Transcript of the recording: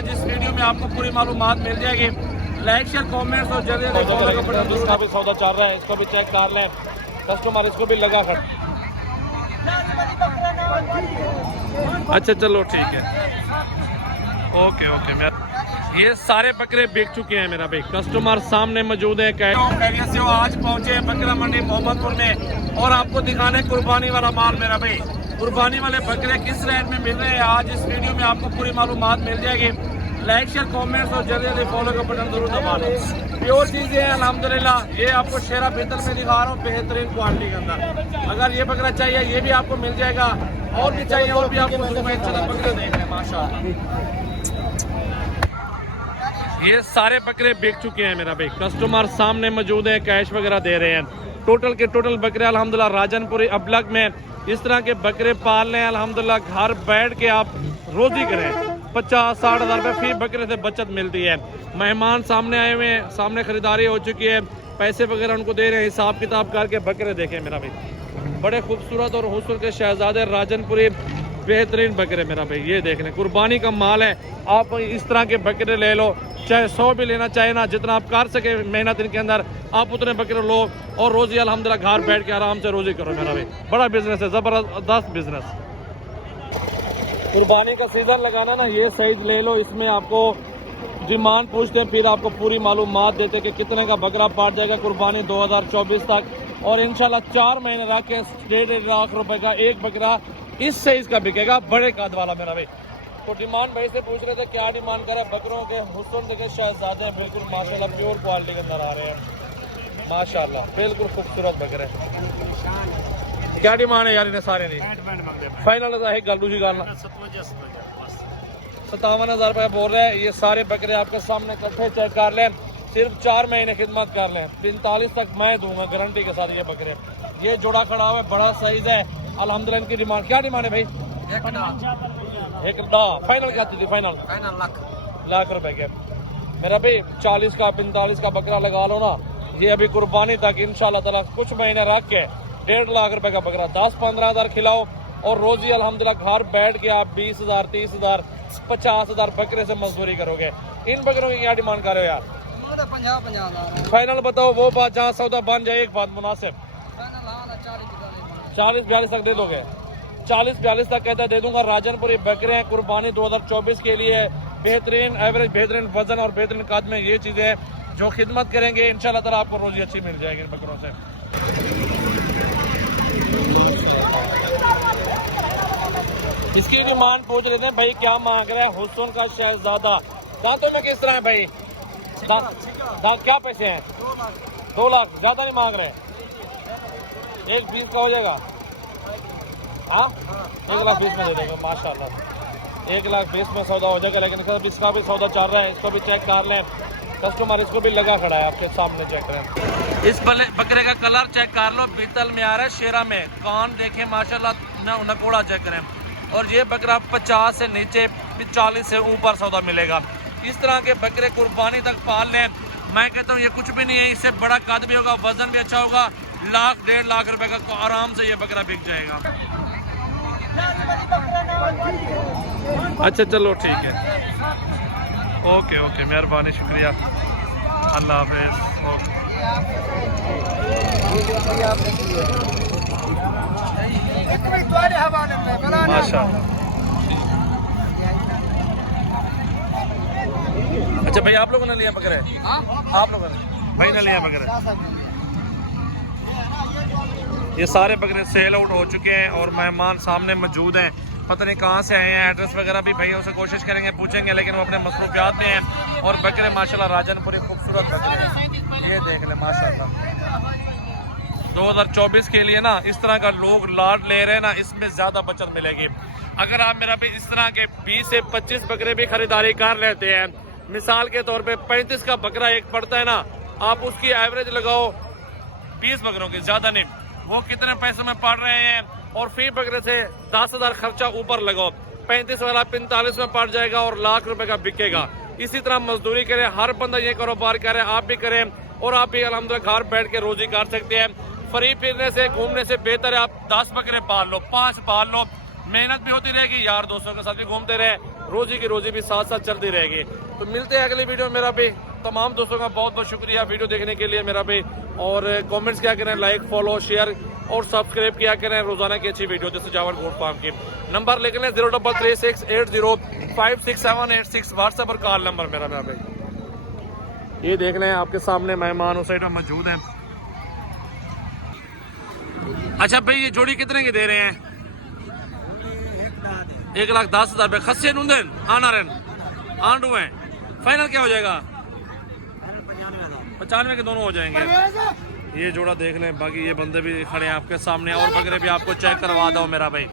आज इस वीडियो में आपको पूरी मालूमात मिल जाएगी। लाइक शेयर कमेंट्स और जल्दी से फॉलो का बटन। इसका भी सौदा चल रहा है, इसको भी चेक कर लें। कस्टमर इसको भी लगा कर। अच्छा चलो ठीक है, ओके ओके। मैं ये सारे बकरे बिक चुके हैं मेरा भाई, कस्टमर सामने मौजूद है। खैरियत से हो? आज पहुंचे बकरा मंडी मोहम्मदपुर में और आपको दिखाने कुर्बानी वाला माल मेरा भाई। कुर्बानी वाले बकरे किस रेट में मिल रहे हैं आज इस वीडियो में आपको पूरी मालूमात मिल जाएगी। लाइक शेयर कमेंट्स और जल्दी जल्दी फॉलो का बटन जरूर दबा लो। प्योर चीजें हैं अल्हम्दुलिल्लाह। ये आपको शेरा बेहतर में दिखा रहा हूँ, बेहतरीन क्वालिटी के अंदर। अगर ये बकरा चाहिए ये भी आपको मिल जाएगा, और भी चाहिए और भी आपको बकरे देख रहे हैं माशाल्लाह। ये सारे बकरे बिक चुके हैं मेरा भाई, कस्टमर सामने मौजूद है, कैश वगैरह दे रहे हैं। टोटल के टोटल बकरे अल्हम्दुलिल्लाह राजनपुरी अबलग में इस तरह के बकरे पाल रहे हैं अल्हम्दुलिल्लाह। घर बैठ के आप रोजी करें, 50-60 हज़ार रुपये फी बकरे से बचत मिलती है। मेहमान सामने आए हुए हैं, सामने खरीदारी हो चुकी है, पैसे वगैरह उनको दे रहे हैं, हिसाब किताब करके बकरे देखें मेरा भाई। बड़े खूबसूरत और हुस्न के शहजादे राजनपुरी बेहतरीन बकरे मेरा भाई। ये देख लें, कुर्बानी का माल है। आप इस तरह के बकरे ले लो, चाहे 100 भी लेना चाहे ना, जितना आप कर सके मेहनत इनके अंदर आप उतने बकरे लो और रोजी अल्हम्दुलिल्लाह घर बैठ के आराम से रोजी करो मेरा भाई। बड़ा बिजनेस है, जबरदस्त बिजनेस। कुर्बानी का सीजन लगाना ना, ये साइज ले लो। इसमें आपको डिमांड पूछते हैं, फिर आपको पूरी मालूमात देते हैं कि कितने का बकरा पाट जाएगा कुर्बानी 2024 तक। और इंशाल्लाह 4 महीने रख के 1.5 लाख रुपए का एक बकरा इस साइज का बिकेगा, बड़े कद वाला मेरा भाई। तो डिमांड भाई से पूछ रहे थे क्या डिमांड करे बकरों के। हुस्न देखे शहजादे हैं बिल्कुल माशाल्लाह, प्योर क्वालिटी के अंदर आ रहे हैं माशाल्लाह, बिल्कुल खूबसूरत बकरे। क्या डिमांड है यार इन्हें सारे नहीं? फाइनल है गल दूसरी गल 57,000 रुपया बोल रहे हैं। ये सारे बकरे आपके सामने इकट्ठे चेक कर लें, सिर्फ 4 महीने खिदमत कर लें, 45 तक मैं दूंगा गारंटी के साथ। ये बकरे ये जोड़ा खड़ा हुआ है, बड़ा साइज है अल्हम्दुलिल्लाह। इनकी डिमांड क्या डिमांड है भाई? एक फाइनल क्या थी? फाइनल लाख रुपए के मेरा भाई। 40 का 45 का बकरा लगा लो ना, ये अभी कुर्बानी तक इंशाल्लाह ताला कुछ महीने रख के 1.5 लाख रुपए का बकरा 10-15 हज़ार खिलाओ और रोजी अल्हम्दुलिल्लाह घर बैठ के आप 20,000 30,000 50,000 बकरे से मजदूरी करोगे। इन बकरों की क्या डिमांड कर रहे हो यार? 50 फाइनल बताओ वो बात जहाँ सौदा बन जाए। एक बात मुनासिब 40-42 तक दे दोगे? 40-42 तक कहता है दे दूंगा। राजनपुरी बकरे हैं, कुर्बानी 2024 के लिए बेहतरीन एवरेज, बेहतरीन वजन और बेहतरीन कद में ये चीजें जो खिदमत करेंगे इंशाल्लाह ताला आपको रोजी अच्छी मिल जाएगी इन बकरों से। इसकी डिमांड पूछ रहे थे भाई क्या मांग रहा है हुस्न का शहजादा। दांतों में किस तरह है भाई? दांत क्या पैसे हैं? 2 लाख ज्यादा नहीं मांग रहे? 1.20 का हो जाएगा? हाँ 1,20,000 में दे देंगे माशाल्लाह। 1,20,000 में सौदा हो जाएगा। लेकिन सर इसका भी सौदा चल रहा है, इसको भी चेक कर लें। कस्टमर इसको भी लगा खड़ा है आपके सामने, चेक करें। इस बकरे का कलर चेक कर लो, पीतल में आ रहा है, शेरा में। कान देखें माशाल्लाह, नकोड़ा चेक करें। और ये बकरा 50 से नीचे 40 से ऊपर सौदा मिलेगा। इस तरह के बकरे कुर्बानी तक पाल लें। मैं कहता हूँ ये कुछ भी नहीं है, इससे बड़ा कद भी होगा, वजन भी अच्छा होगा। 1.5 लाख रुपए का आराम से ये बकरा बिक जाएगा। अच्छा चलो ठीक है, ओके ओके, मेहरबानी, शुक्रिया, अल्लाह हाफिज़। माशाल्लाह। अच्छा भाई आप लोगों ने लिया बकरे? आप लोगों ने भाई ने लिया बकरे? ये सारे बकरे सेल आउट हो चुके हैं और मेहमान सामने मौजूद हैं। पता नहीं कहाँ से आए हैं, एड्रेस वगैरह भी भैया से कोशिश करेंगे पूछेंगे, लेकिन वो अपने मसरूफियात में हैं। और बकरे माशाल्लाह राजनपुरी खूबसूरत बकरे हैं, ये देख ले माशाल्लाह। 2024 के लिए ना इस तरह का लोग लाड ले रहे हैं ना, इसमें ज़्यादा बचत मिलेगी। अगर आप मेरा भी इस तरह के 20 से 25 बकरे भी खरीदारी कर लेते हैं, मिसाल के तौर पे 35 का बकरा एक पड़ता है ना, आप उसकी एवरेज लगाओ 20 बकरों की, ज़्यादा नहीं, वो कितने पैसों में पड़ रहे हैं। और फी बकरे से 10,000 खर्चा ऊपर लगाओ, 35 वाला 45 में पड़ जाएगा और लाख रुपए का बिकेगा। इसी तरह मजदूरी करें, हर बंदा ये कारोबार करे, आप भी करें और आप भी अल्हम्दुलिल्लाह घर बैठ के रोजी कर सकते हैं। फ्री फिरने से, घूमने से बेहतर है आप 10 बकरे पाल लो, 5 पाल लो, मेहनत भी होती रहेगी, यार दोस्तों के साथ भी घूमते रहे, रोजी की रोजी भी साथ साथ चलती रहेगी। तो मिलते हैं अगली वीडियो में मेरा भाई। तमाम दोस्तों का बहुत बहुत शुक्रिया वीडियो देखने के लिए मेरा भाई। और कमेंट्स क्या करें, लाइक फॉलो शेयर और सब्सक्राइब किया करें रोजाना की अच्छी वीडियो जैसे जावर गोट फार्म की। नंबर लिख लें 033680568786 व्हाट्सएप पर कॉल नंबर मेरा भाई। ये देख लें आपके सामने मेहमान उस साइड मौजूद हैं। अच्छा भाई ये जोड़ी कितने की दे रहे हैं? 1,10,000 रुपये। खस्से नूंदन आना रन आंडू हैं। फाइनल क्या हो जाएगा? 95 के दोनों हो जाएंगे। ये जोड़ा देख लें। बाकी ये बंदे भी खड़े हैं आपके सामने और बकरे भी आपको चेक करवा दो मेरा भाई।